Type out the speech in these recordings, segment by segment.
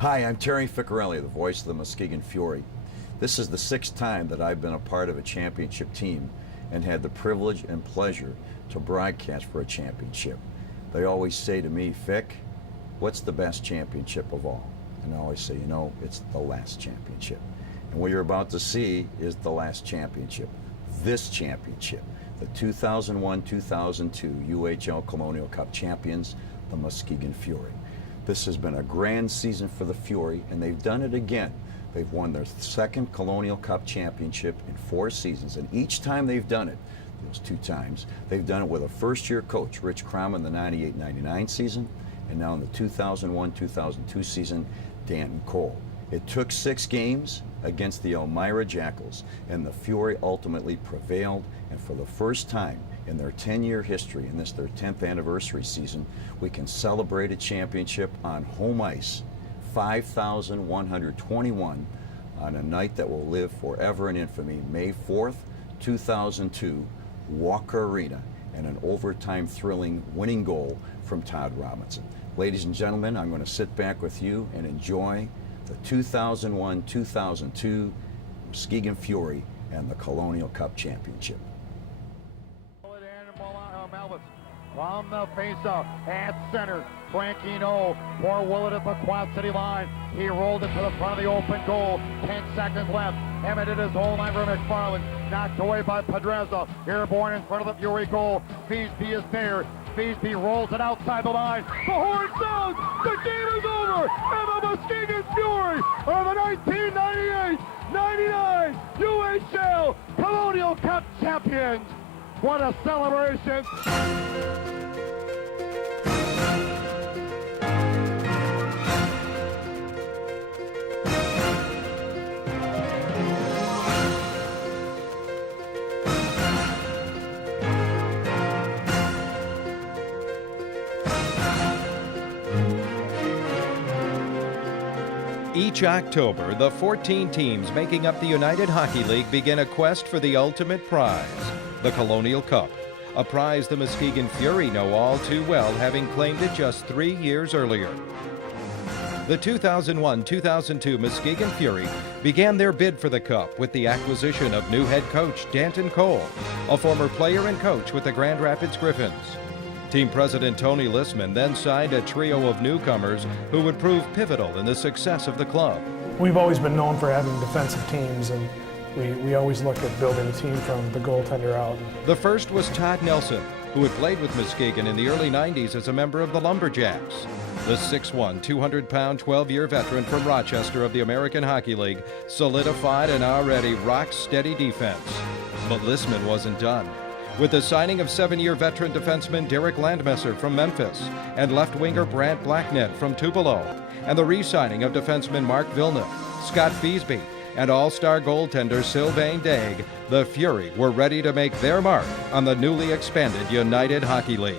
Hi, I'm Terry Ficcarelli, the voice of the Muskegon Fury. This is the 6th time that I've been a part of a championship team and had the privilege and pleasure to broadcast for a championship. They always say to me, Fick, what's the best championship of all? And I always say, it's the last championship. And what you're about to see is the last championship. This championship, the 2001-2002 UHL Colonial Cup champions, the Muskegon Fury. This has been a grand season for the Fury, and they've done it again. They've won their 2nd Colonial Cup championship in 4 seasons, and each time they've done it, those 2 times, they've done it with a first-year coach, Rich Crom, in the 98-99 season, and now in the 2001-2002 season, Danton Cole. It took 6 games against the Elmira Jackals, and the Fury ultimately prevailed, and for the first time in their 10-year history, in this their 10th anniversary season, we can celebrate a championship on home ice, 5,121, on a night that will live forever in infamy, May 4th, 2002, Walker Arena, and an overtime thrilling winning goal from Todd Robinson. Ladies and gentlemen, I'm going to sit back with you and enjoy the 2001-2002 Muskegon Fury and the Colonial Cup Championship. From the faceoff at center, Frankie No for Willett at the Quad City line. He rolled it to the front of the open goal. 10 seconds left. Emmett at his own line for McFarland. Knocked away by Pedreza. Airborne in front of the Fury goal. Feasby is there. Feasby rolls it outside the line. The horn sounds. The game is over. And the Muskegon Fury are the 1998-99 UHL Colonial Cup champions. What a celebration! Each October, the 14 teams making up the United Hockey League begin a quest for the ultimate prize, the Colonial Cup, a prize the Muskegon Fury know all too well, having claimed it just 3 years earlier. The 2001-2002 Muskegon Fury began their bid for the Cup with the acquisition of new head coach Danton Cole, a former player and coach with the Grand Rapids Griffins. Team president Tony Lissman then signed a trio of newcomers who would prove pivotal in the success of the club. We've always been known for having defensive teams, and we always look at building a team from the goaltender out. The first was Todd Nelson, who had played with Muskegon in the early 90s as a member of the Lumberjacks. The 6'1", 200-pound, 12-year veteran from Rochester of the American Hockey League solidified an already rock-steady defense. But Lissman wasn't done. With the signing of 7-year veteran defenseman Derek Landmesser from Memphis and left-winger Brant Blacknett from Tupelo, and the re-signing of defenseman Mark Villeneuve, Scott Feasby, and all-star goaltender Sylvain Dague, the Fury were ready to make their mark on the newly expanded United Hockey League.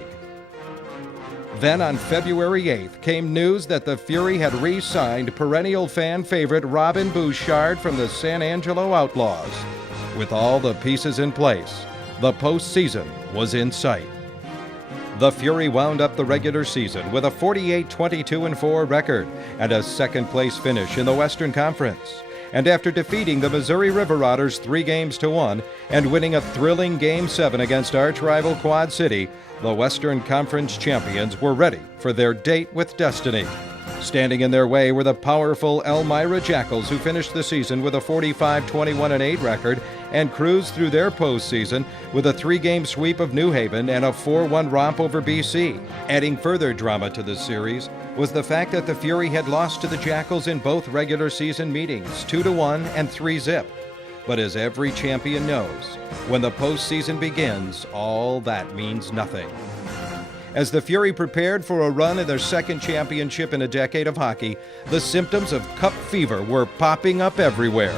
Then on February 8th came news that the Fury had re-signed perennial fan favorite Robin Bouchard from the San Angelo Outlaws. With all the pieces in place, the postseason was in sight. The Fury wound up the regular season with a 48-22-4 record and a second-place finish in the Western Conference. And after defeating the Missouri River Otters 3-1 and winning a thrilling Game 7 against arch-rival Quad City, the Western Conference champions were ready for their date with destiny. Standing in their way were the powerful Elmira Jackals, who finished the season with a 45-21-8 record and cruised through their postseason with a 3-game sweep of New Haven and a 4-1 romp over BC. Adding further drama to the series was the fact that the Fury had lost to the Jackals in both regular season meetings, 2-1 and 3-0. But as every champion knows, when the postseason begins, all that means nothing. As the Fury prepared for a run in their second championship in a decade of hockey, the symptoms of cup fever were popping up everywhere.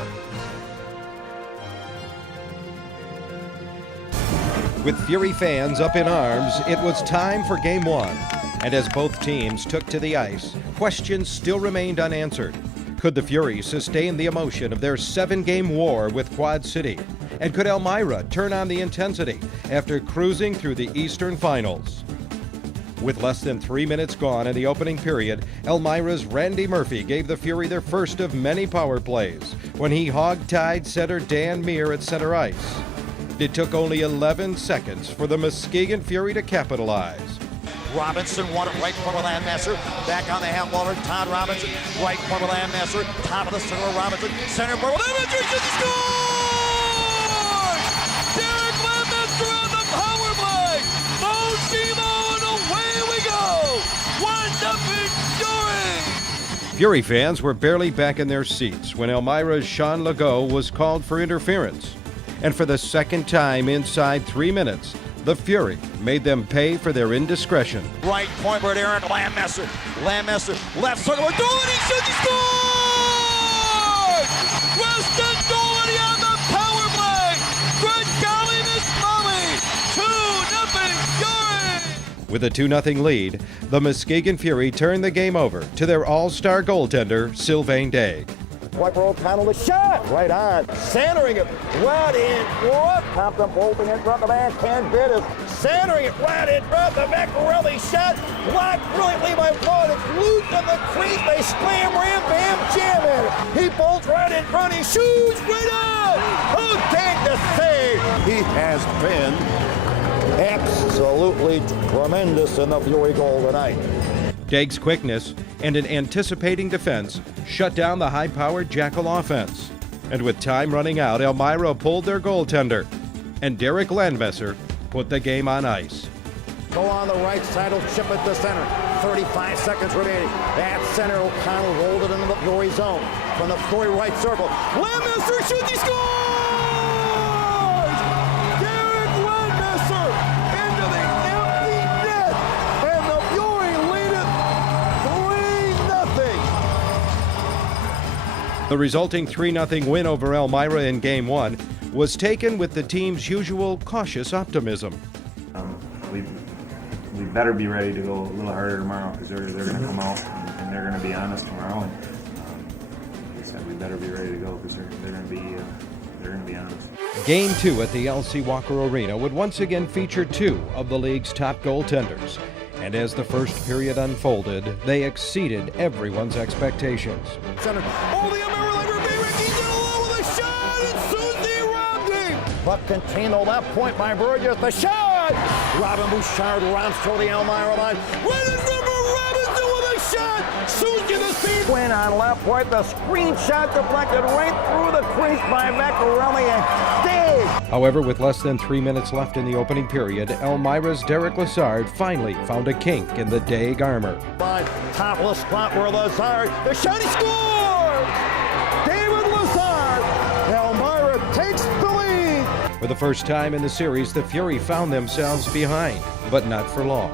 With Fury fans up in arms, it was time for Game 1. And as both teams took to the ice, questions still remained unanswered. Could the Fury sustain the emotion of their 7-game war with Quad City? And could Elmira turn on the intensity after cruising through the Eastern Finals? With less than 3 minutes gone in the opening period, Elmira's Randy Murphy gave the Fury their first of many power plays when he hog-tied center Dan Meir at center ice. It took only 11 seconds for the Muskegon Fury to capitalize. Robinson won it right from Landmaster. Back on the half waller, Todd Robinson. Right from Landmaster. Top of the circle, Robinson. Center for Landmaster. He scores! Derek Landmaster on the power play. Mo and away we go. 1-0 Fury. Fury fans were barely back in their seats when Elmira's Sean Legault was called for interference. And for the second time inside 3 minutes, the Fury made them pay for their indiscretion. Right point for Eric Landmaster. Landmaster, left circle, Doherty shoots, he scores! Weston Doherty on the power play! Good golly, Miss Mommy! 2-0 Fury! With a 2-0 lead, the Muskegon Fury turned the game over to their all-star goaltender, Sylvain Daigle. Wiper O'Connell, the shot, right on, centering it, right in front, Compton bolting in front of the man, Ken Bittis, centering it, right in front, the Vaccarelli shot, blocked brilliantly by Wood, it's loose in the crease, they slam, ram, bam, jam in it, he bolts right in front, he shoots right on, who take the save? He has been absolutely tremendous in the Fury goal tonight. Daigle's quickness and an anticipating defense shut down the high-powered Jackal offense. And with time running out, Elmira pulled their goaltender, and Derek Landmaster put the game on ice. Go on the right side, will chip it to center. 35 seconds remaining. At center, O'Connell rolled it into the Fury zone. From the Fury right circle, Landmaster shoots, he scores! Derek Landmaster into the empty net, and the Fury lead it 3-0. The resulting 3-0 win over Elmira in Game 1 was taken with the team's usual cautious optimism. We better be ready to go a little harder tomorrow because they're going to come out and they're going to be honest tomorrow. And like I said, we better be ready to go because they're going to be honest. Game 2 at the LC Walker Arena would once again feature two of the league's top goaltenders. And as the first period unfolded, they exceeded everyone's expectations. Center. Oh, the American Ricky did along with a shot, and Susie robbed him. But contained on that point by Burgess. The shot. Robin Bouchard runs toward the Elmira line. Right in front of Robinson with a shot. Susie the seat win on left point. The screen shot deflected right through the crease by Vaccarelli and Daigle. However, with less than 3 minutes left in the opening period, Elmira's Derek Lazard finally found a kink in the Daigle armor. By top of the spot where Lazard, the shot, he scores! David Lazard, Elmira takes the lead. For the first time in the series, the Fury found themselves behind, but not for long.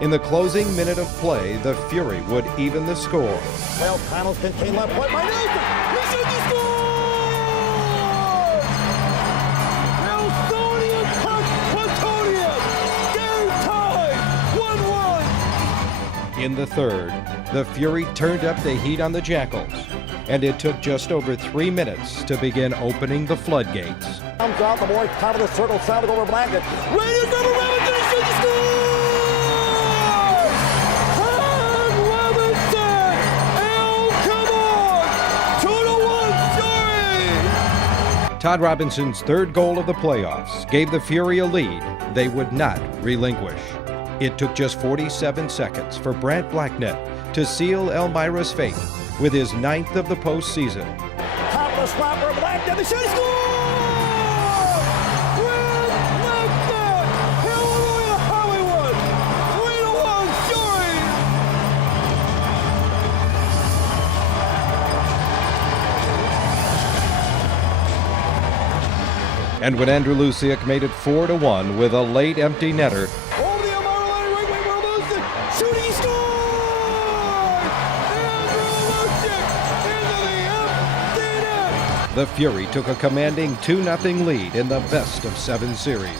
In the closing minute of play, the Fury would even the score. Well, Connell's contained left point by Nelson. He shoots, he scores! Nelsonian puck, Plutonium, game tie, 1-1. In the third, the Fury turned up the heat on the Jackals, and it took just over 3 minutes to begin opening the floodgates. Comes out the boy, top of the circle, sounding over Blanket. Right in front of Robinson, he shoots, he scores! Todd Robinson! Oh, come on! 2-1 Fury! Todd Robinson's third goal of the playoffs gave the Fury a lead they would not relinquish. It took just 47 seconds for Brant Blacknett to seal Elmira's fate with his 9th of the postseason. Top of the spot for Blacknett, the shot, he scores! And when Andrew Luciak made it 4-1 with a late empty netter, Over the Elmira line, right wing, Luciak, shooting, he scores! Andrew Luciak into the empty net! the Fury took a commanding 2-0 lead in the best-of-7 series.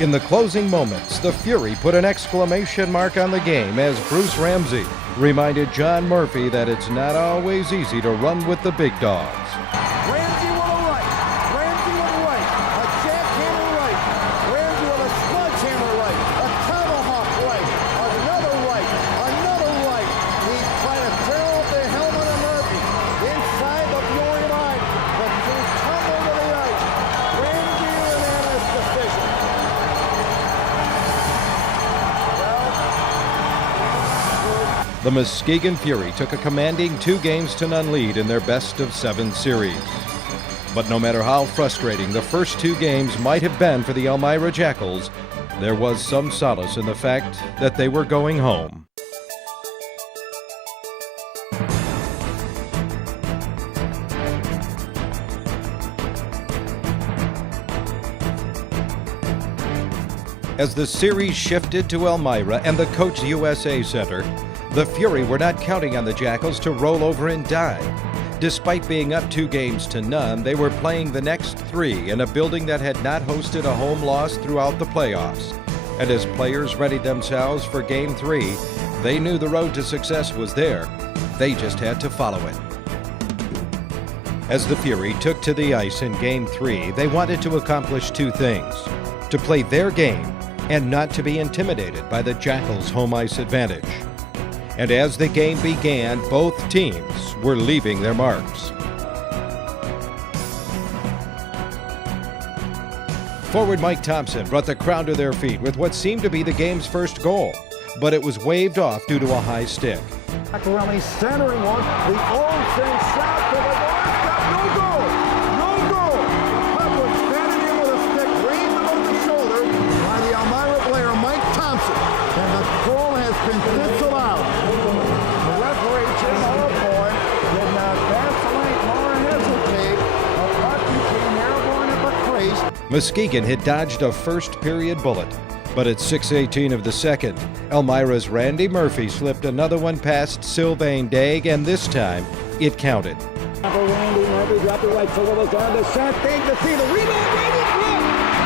In the closing moments, the Fury put an exclamation mark on the game as Bruce Ramsey reminded John Murphy that it's not always easy to run with the big dogs. Ramsey with a right, Ramsey with a right, a jackhammer right, Ramsey with a sledgehammer right, a tomahawk right, another right. the Muskegon Fury took a commanding 2-0 lead in their best-of-7 series. But no matter how frustrating the first 2 games might have been for the Elmira Jackals, there was some solace in the fact that they were going home. As the series shifted to Elmira and the Coach USA Center, the Fury were not counting on the Jackals to roll over and die. Despite being up 2-0, they were playing the next 3 in a building that had not hosted a home loss throughout the playoffs. And as players readied themselves for Game 3, they knew the road to success was there. They just had to follow it. As the Fury took to the ice in Game 3, they wanted to accomplish 2 things: to play their game and not to be intimidated by the Jackals' home ice advantage. And as the game began, both teams were leaving their marks. Forward Mike Thompson brought the crowd to their feet with what seemed to be the game's first goal, but it was waved off due to a high stick. Gregory centering one. The Olsen shot to the doorstep. No goal. No goal. Pepler standing in with a stick raised above the shoulder by the Elmira player Mike Thompson. And the goal has been disallowed. The referee, Jim Orboy, did not vacillate nor hesitate. A puck between Airborne and McCrease. Muskegon had dodged a first-period bullet, but at 6:18 of the second, Elmira's Randy Murphy slipped another one past Sylvain Daig, and this time, it counted. Randy Murphy dropped it right shoulder, was on the shot. Daig to see the rebound. Randy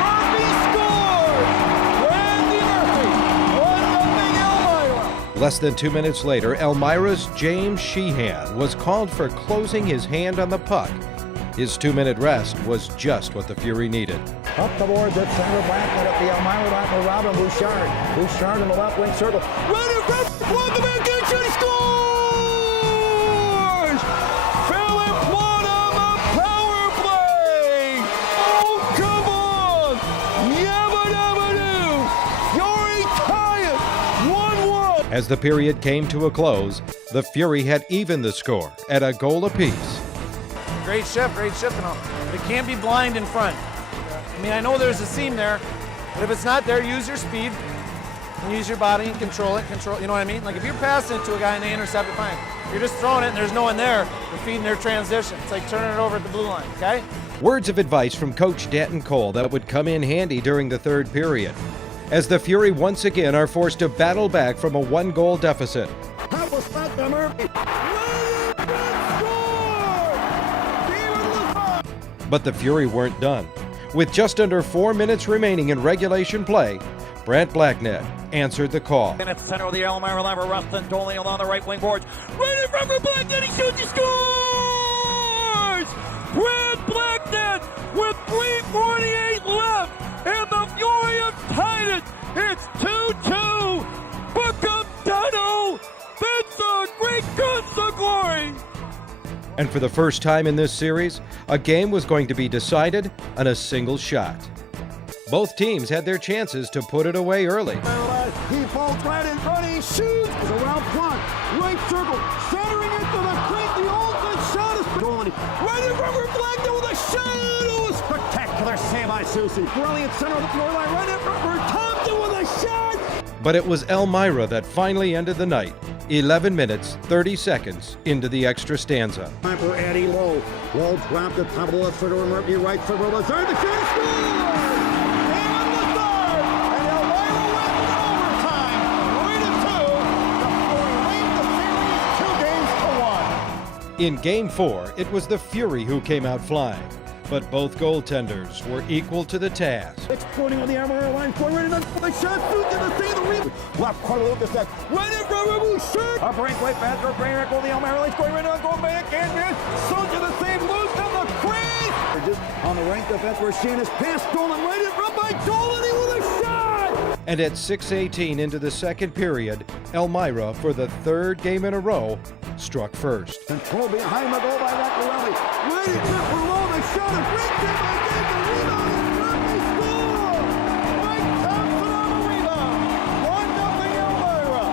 Murphy scores! Randy Murphy, 1-0 Elmira. Less than 2 minutes later, Elmira's James Sheehan was called for closing his hand on the puck. His 2-minute rest was just what the Fury needed. Up the boards at center back, and at the Elmira line for Robin Bouchard. Bouchard in the left wing circle. Running from the back end, he scores! Philip Plot on the power play! Oh, come on! Yabba dabba doo! Fury tie it! 1-1! As the period came to a close, the Fury had evened the score at a goal apiece. Great shift, and all. But it can't be blind in front. I mean, I know there's a seam there, but if it's not there, use your speed and use your body and control it. You know what I mean? Like if you're passing it to a guy and they intercept it, fine. If you're just throwing it and there's no one there, you're feeding their transition. It's like turning it over at the blue line, okay? Words of advice from Coach Danton Cole that would come in handy during the third period, as the Fury once again are forced to battle back from a 1-goal deficit. That was not the Murphy. But the Fury weren't done. With just under 4 minutes remaining in regulation play, Brant Blacknett answered the call. And at the center of the Elmira line for Rustin Doling along the right wing boards. Right in front for Blacknett, he shoots, he scores! Brant Blacknett with 3:48 left, and the Fury have tied it. It's 2-2. Bookham Dunno. That's a great guns of glory. And for the first time in this series, a game was going to be decided on a single shot. Both teams had their chances to put it away early. He falls right in front, he shoots. It's around front, right circle, centering into the creek. The Olsen shot is going right in front of Blacknett with a shot. Oh, spectacular save by Susie. Brilliant center of the floor line, right in front for Thompson with a shot. But it was Elmira that finally ended the night, 11 minutes, 30 seconds into the extra stanza. Time for Eddie Lowe. Lowe dropped the top of the left foot over Murphy, right foot for Lazard. The shot scores! David Lazard! And Elmira wins in overtime. 3-2. The Fury lead the series 2 games to 1. In Game 4, it was the Fury who came out flying, but both goaltenders were equal to the task. Exploding on the Elmira line, forward and the shot, Suits in the save, the rebound. Left corner, Lucas, right in front of Bouchard. A breakaway pass for Gregory, goal, the Elmira line, scoring right on, goal back, and Suits in the save, loose in the crease. Just on the right defense where Sheehan is passed, stolen right in front by Dolan with a shot. And at 6:18 into the second period, Elmira, for the third game in a row, struck first. Control behind the goal by Vaccarelli. Right in front for Lowe, the shot, a great hit by Dave, the rebound, and Murphy score! Mike Thompson on the rebound. 1-0 Elmira.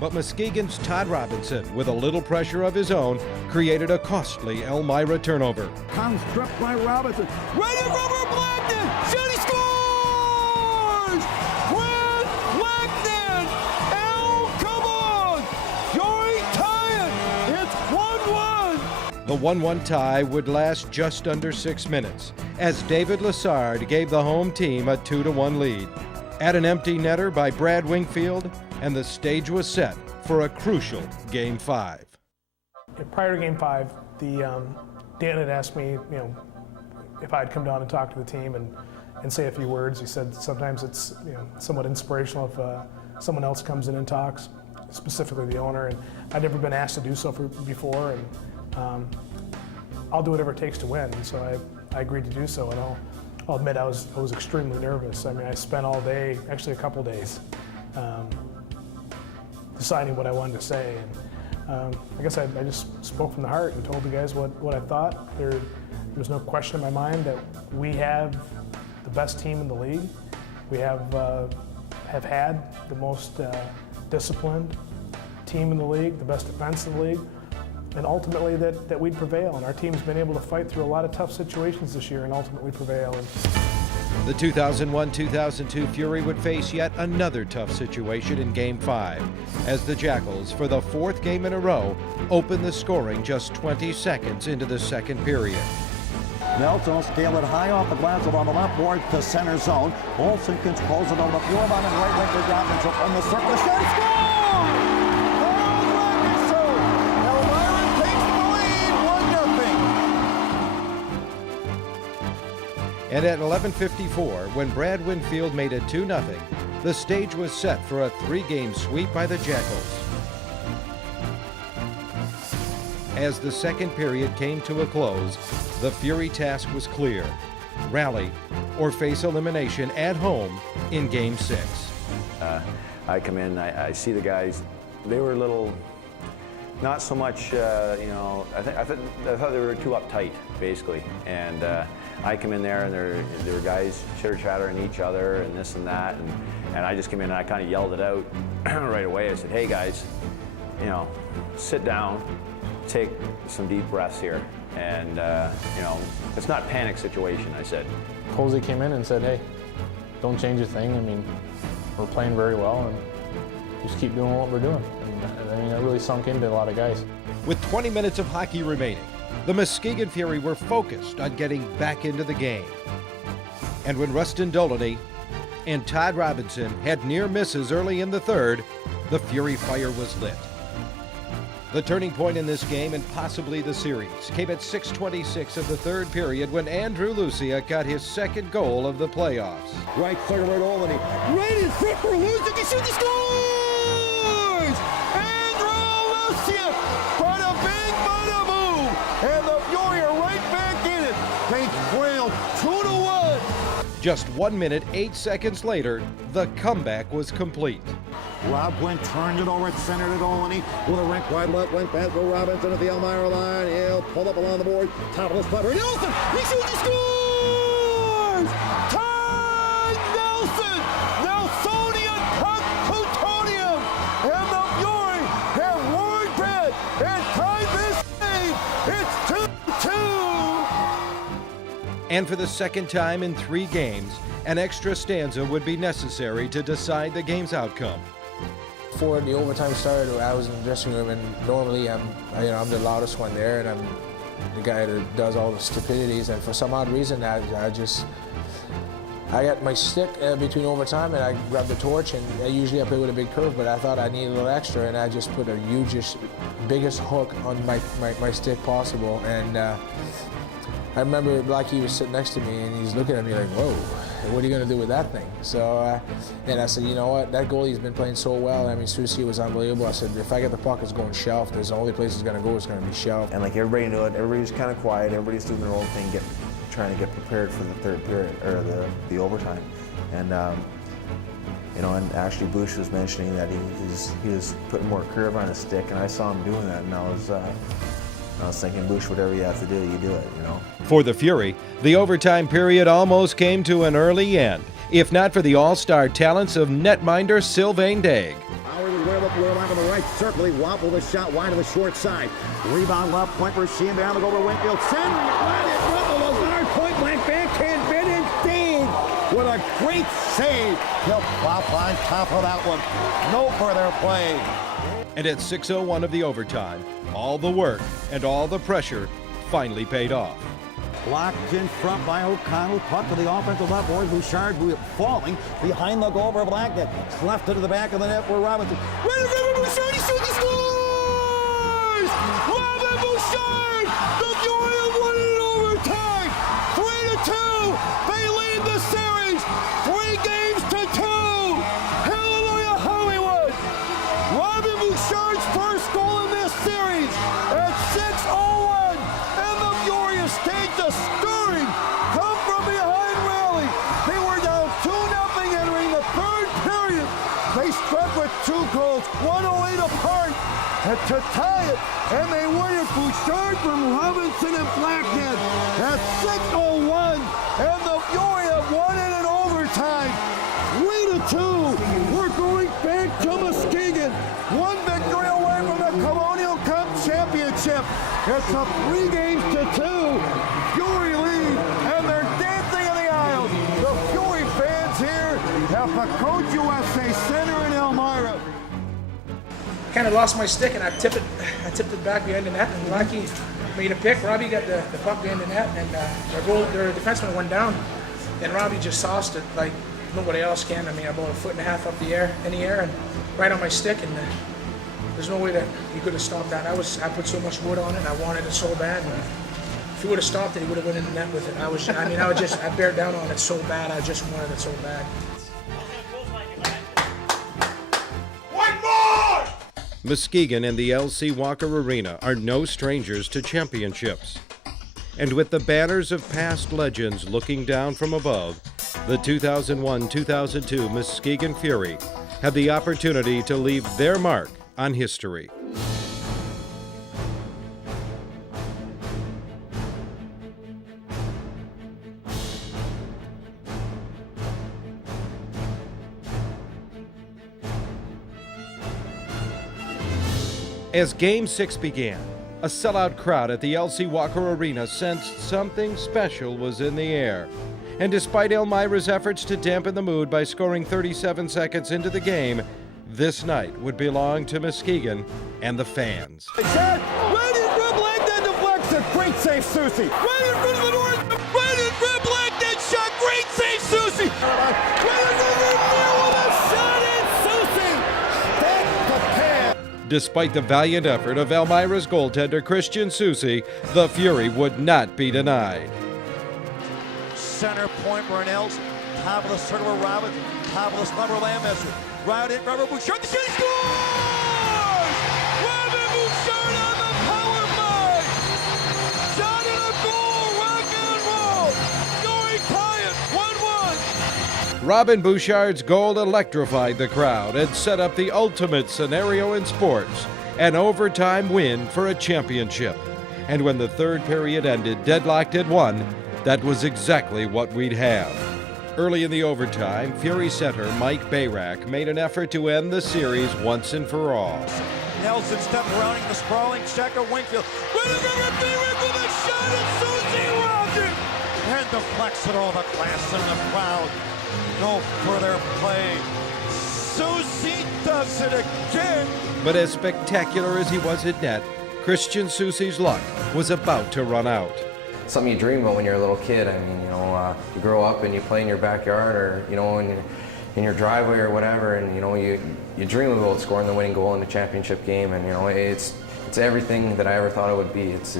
But Muskegon's Todd Robinson, with a little pressure of his own, created a costly Elmira turnover. Comes stripped by Robinson. Right in rubber Blackton. Shoot, he scores! Brad Blackton! Oh, come on! Fury tie it! It's 1-1! The 1-1 tie would last just under 6 minutes, as David Lassard gave the home team a 2-1 lead. At an empty netter by Brad Wingfield, and the stage was set for a crucial Game 5. Prior to Game 5, Dan had asked me, if I'd come down and talk to the team and say a few words. He said sometimes it's somewhat inspirational if someone else comes in and talks, specifically the owner. And I'd never been asked to do so before, and I'll do whatever it takes to win. And so I agreed to do so, and I'll admit I was extremely nervous. I mean, I spent all day, actually a couple days, deciding what I wanted to say. And I guess I just spoke from the heart and told the guys what I thought. There was no question in my mind that we have the best team in the league. We have had the most disciplined team in the league, the best defense in the league, and ultimately that we'd prevail. And our team's been able to fight through a lot of tough situations this year and ultimately prevail. The 2001-2002 Fury would face yet another tough situation in Game 5, as the Jackals, for the 4th game in a row, opened the scoring just 20 seconds into the second period. Nelson will scale it high off the glass on the left board to center zone. Olsen controls it over the floor on the right wing for Robinson from the circle. Shot, score! Elmira takes the lead, 1-0. And at 11:54, when Brad Winfield made it 2-0, the stage was set for a 3-game sweep by the Jackals. As the second period came to a close, the Fury task was clear: rally or face elimination at home in Game 6. I come in, I see the guys, they were a little, not so much, I thought they were too uptight, basically. And I come in there and there were guys chitter-chattering each other and this and that, and I just came in and I kind of yelled it out right away. I said, hey guys, sit down, take some deep breaths here, and it's not a panic situation, I said. Posey came in and said, hey, don't change a thing. I mean, we're playing very well, and just keep doing what we're doing. And I mean, that really sunk into a lot of guys. With 20 minutes of hockey remaining, the Muskegon Fury were focused on getting back into the game. And when Rustin Dolany and Todd Robinson had near misses early in the third, the Fury fire was lit. The turning point in this game, and possibly the series, came at 6:26 of the third period when Andrew Lucia got his second goal of the playoffs. Right clear to Olney. Right in front for Lucia. He shoots, he scores! Andrew Lucia! Bada bing, bada boom! And the Fury are right back in it. They trail 2-1. Just 1 minute, 8 seconds later, the comeback was complete. Rob Wynn turned it over at center to Olney with a rink wide left wing pass for Robinson at the Elmira line. He'll pull up along the board. Top of the sputter. Nelson! He shoots, he scores! Todd Nelson! Nelsonian Plutonium! And the Fury have roared back and tied this game. It's 2-2. And for the second time in 3 games, an extra stanza would be necessary to decide the game's outcome. Before the overtime started, I was in the dressing room, and normally I'm the loudest one there, and I'm the guy that does all the stupidities. And for some odd reason, I got my stick between overtime, and I grabbed the torch, and usually I play with a big curve, but I thought I needed a little extra, and I just put a biggest hook on my stick possible. And I remember Blackie was sitting next to me, and he's looking at me like, whoa, what are you going to do with that thing? So, and I said, you know what, that goalie's been playing so well. I mean, Susie was unbelievable. I said, if I get the puck, it's going shelf. There's the only place it's going to go is going to be shelf. And like everybody knew it, everybody's kind of quiet, everybody's doing their own thing, trying to get prepared for the third period, or the overtime. And, and Ashley Bush was mentioning that he was putting more curve on his stick, and I saw him doing that, and I was thinking, Bush, whatever you have to do, you do it, For the Fury, the overtime period almost came to an early end, if not for the all-star talents of netminder Sylvain Daig. Howard is way up the line on the right. right circle. He wobbled the shot wide to the short side. Rebound left point for Sheehan down the goal to Winfield. Centering it right in front of Lazard. Point blank backhand bid indeed. What a great save. He'll plop on top of that one. No further play. And at 6:01 of the overtime, all the work and all the pressure finally paid off. Blocked in front by O'Connell. Puck to the offensive left board. Bouchard falling behind the goal for Blackett. Left into the back of the net for Robinson. Right in front of Bouchard. He shoots. He scores! Robin Bouchard! The Fury have won it in overtime. 3-2. They lead the series. 3 games to 2. Hallelujah, Hollywood! Robin Bouchard's first goal in this series at 6:01, and the Fury have staged a stirring come from behind rally. They were down 2-0 entering the third period. They struck with 2 goals, 1:08 apart, and to tie it, and they win it. Bouchard from Robinson and Blackhead at 6:01, and the Fury have won it in overtime. 3-2. We're going back to Muskegon. 1 victory away from the Colonial Cup Championship. It's a 3 games to 2. Fury lead, and they're dancing in the aisles. The Fury fans here at the Coach USA Center in Elmira. Kind of lost my stick and I tipped it back behind the net, and Rocky made a pick. Robbie got the puck behind the net, and their defenseman went down, and Robbie just sauced it like nobody else can. I mean, about 1.5 foot up in the air, and right on my stick, and there's no way that he could have stopped that. I put so much wood on it, and I wanted it so bad. And if he would have stopped it, he would have went in the net with it. I bared down on it so bad. I just wanted it so bad. Muskegon and the LC Walker Arena are no strangers to championships. And with the banners of past legends looking down from above, the 2001-2002 Muskegon Fury have the opportunity to leave their mark on history. As Game 6 began, a sellout crowd at the LC Walker Arena sensed something special was in the air. And despite Elmira's efforts to dampen the mood by scoring 37 seconds into the game, this night would belong to Muskegon and the fans. Right in front, Blackhead deflects it. Great save, Susie. Right in front of the North. Right in front, Blackhead shot. Great save, Susie. Right in front of the Neil with a shot, and Susie back to pass. Despite the valiant effort of Elmira's goaltender Christian Susie, the Fury would not be denied. Center point for Nelson. Top of the circle of Robinson. Top of the slumber Lamester. Right in Robert Bouchard. The shot, he scores! Robert Bouchard on the power play. Shot in a goal. Rock and roll. Fury tie it 1-1. Robin Bouchard's goal electrified the crowd and set up the ultimate scenario in sports, an overtime win for a championship. And when the third period ended deadlocked at 1, that was exactly what we'd have. Early in the overtime, Fury center Mike Bayrak made an effort to end the series once and for all. Nelson stepped around the sprawling checker Winfield. Right over Bayrak with a shot, and Susie robbed it. And deflects it all the glass in the crowd. No further play. Susie does it again. But as spectacular as he was at net, Christian Susie's luck was about to run out. Something you dream about when you're a little kid. I mean, you grow up and you play in your backyard, or in your driveway or whatever, and you dream about scoring the winning goal in the championship game, and it's everything that I ever thought it would be. It's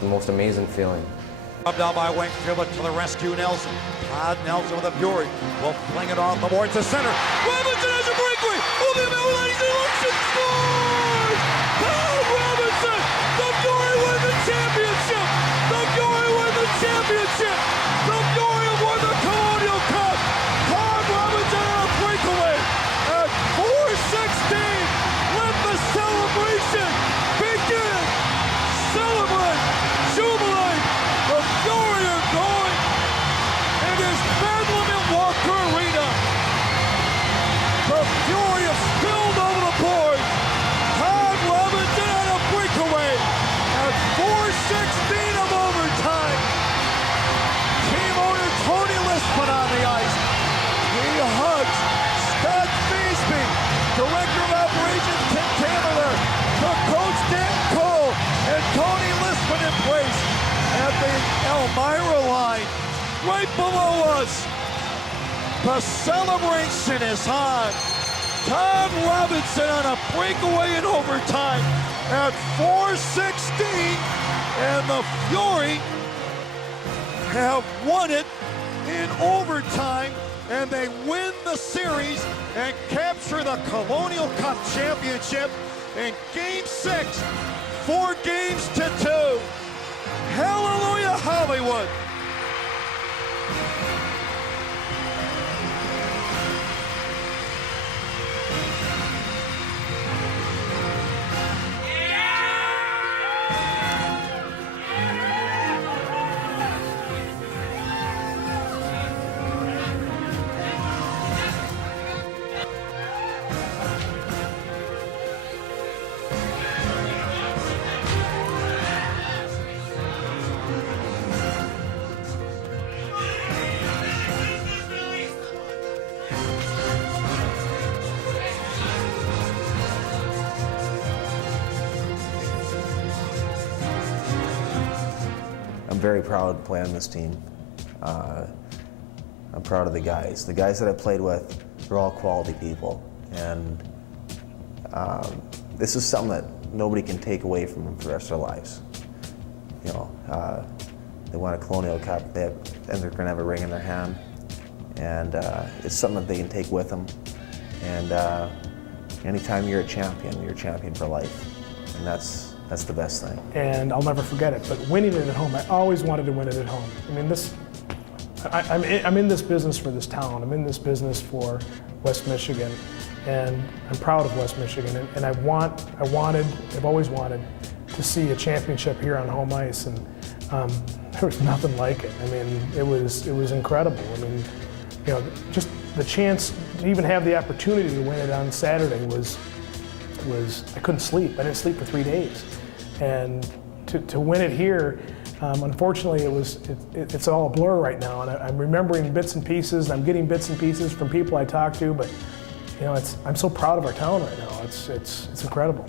the most amazing feeling. Up down by Winfield, but to the rescue Nelson. Todd Nelson with a Fury will fling it off the board to center. Robinson has a breakaway. Oh, the American he's in motion, scores! Todd Robinson, the Fury win the championship. The Fury win the championship. The Fury have won the Colonial Cup. Todd Robinson on a breakaway at 4:16. Let the celebration begin. Celebrate, jubilate. The Fury are going. It is Bedlam in Walker Arena. The Fury have spilled over the boards. right below us. The celebration is on. Todd Robinson on a breakaway in overtime at 4:16, and the Fury have won it in overtime, and they win the series and capture the Colonial Cup championship in Game 6, 4-2. Hallelujah, Hollywood! I'm very proud to play on this team. I'm proud of the guys. The guys that I played with, they're all quality people. And this is something that nobody can take away from them for the rest of their lives. You know, they won a Colonial Cup, and they're gonna have a ring in their hand. And it's something that they can take with them. And anytime you're a champion for life. And that's the best thing. And I'll never forget it, but winning it at home, I always wanted to win it at home. I mean, I'm in this business for this town. I'm in this business for West Michigan, and I'm proud of West Michigan. And I've always wanted to see a championship here on home ice, and there was nothing like it. I mean, it was incredible. I mean, you know, just the chance to even have the opportunity to win it on Saturday was I couldn't sleep. I didn't sleep for 3 days, and to win it here. Unfortunately, it's all a blur right now, and I'm remembering bits and pieces, and I'm getting bits and pieces from people I talk to, but you know, I'm so proud of our town right now. It's incredible.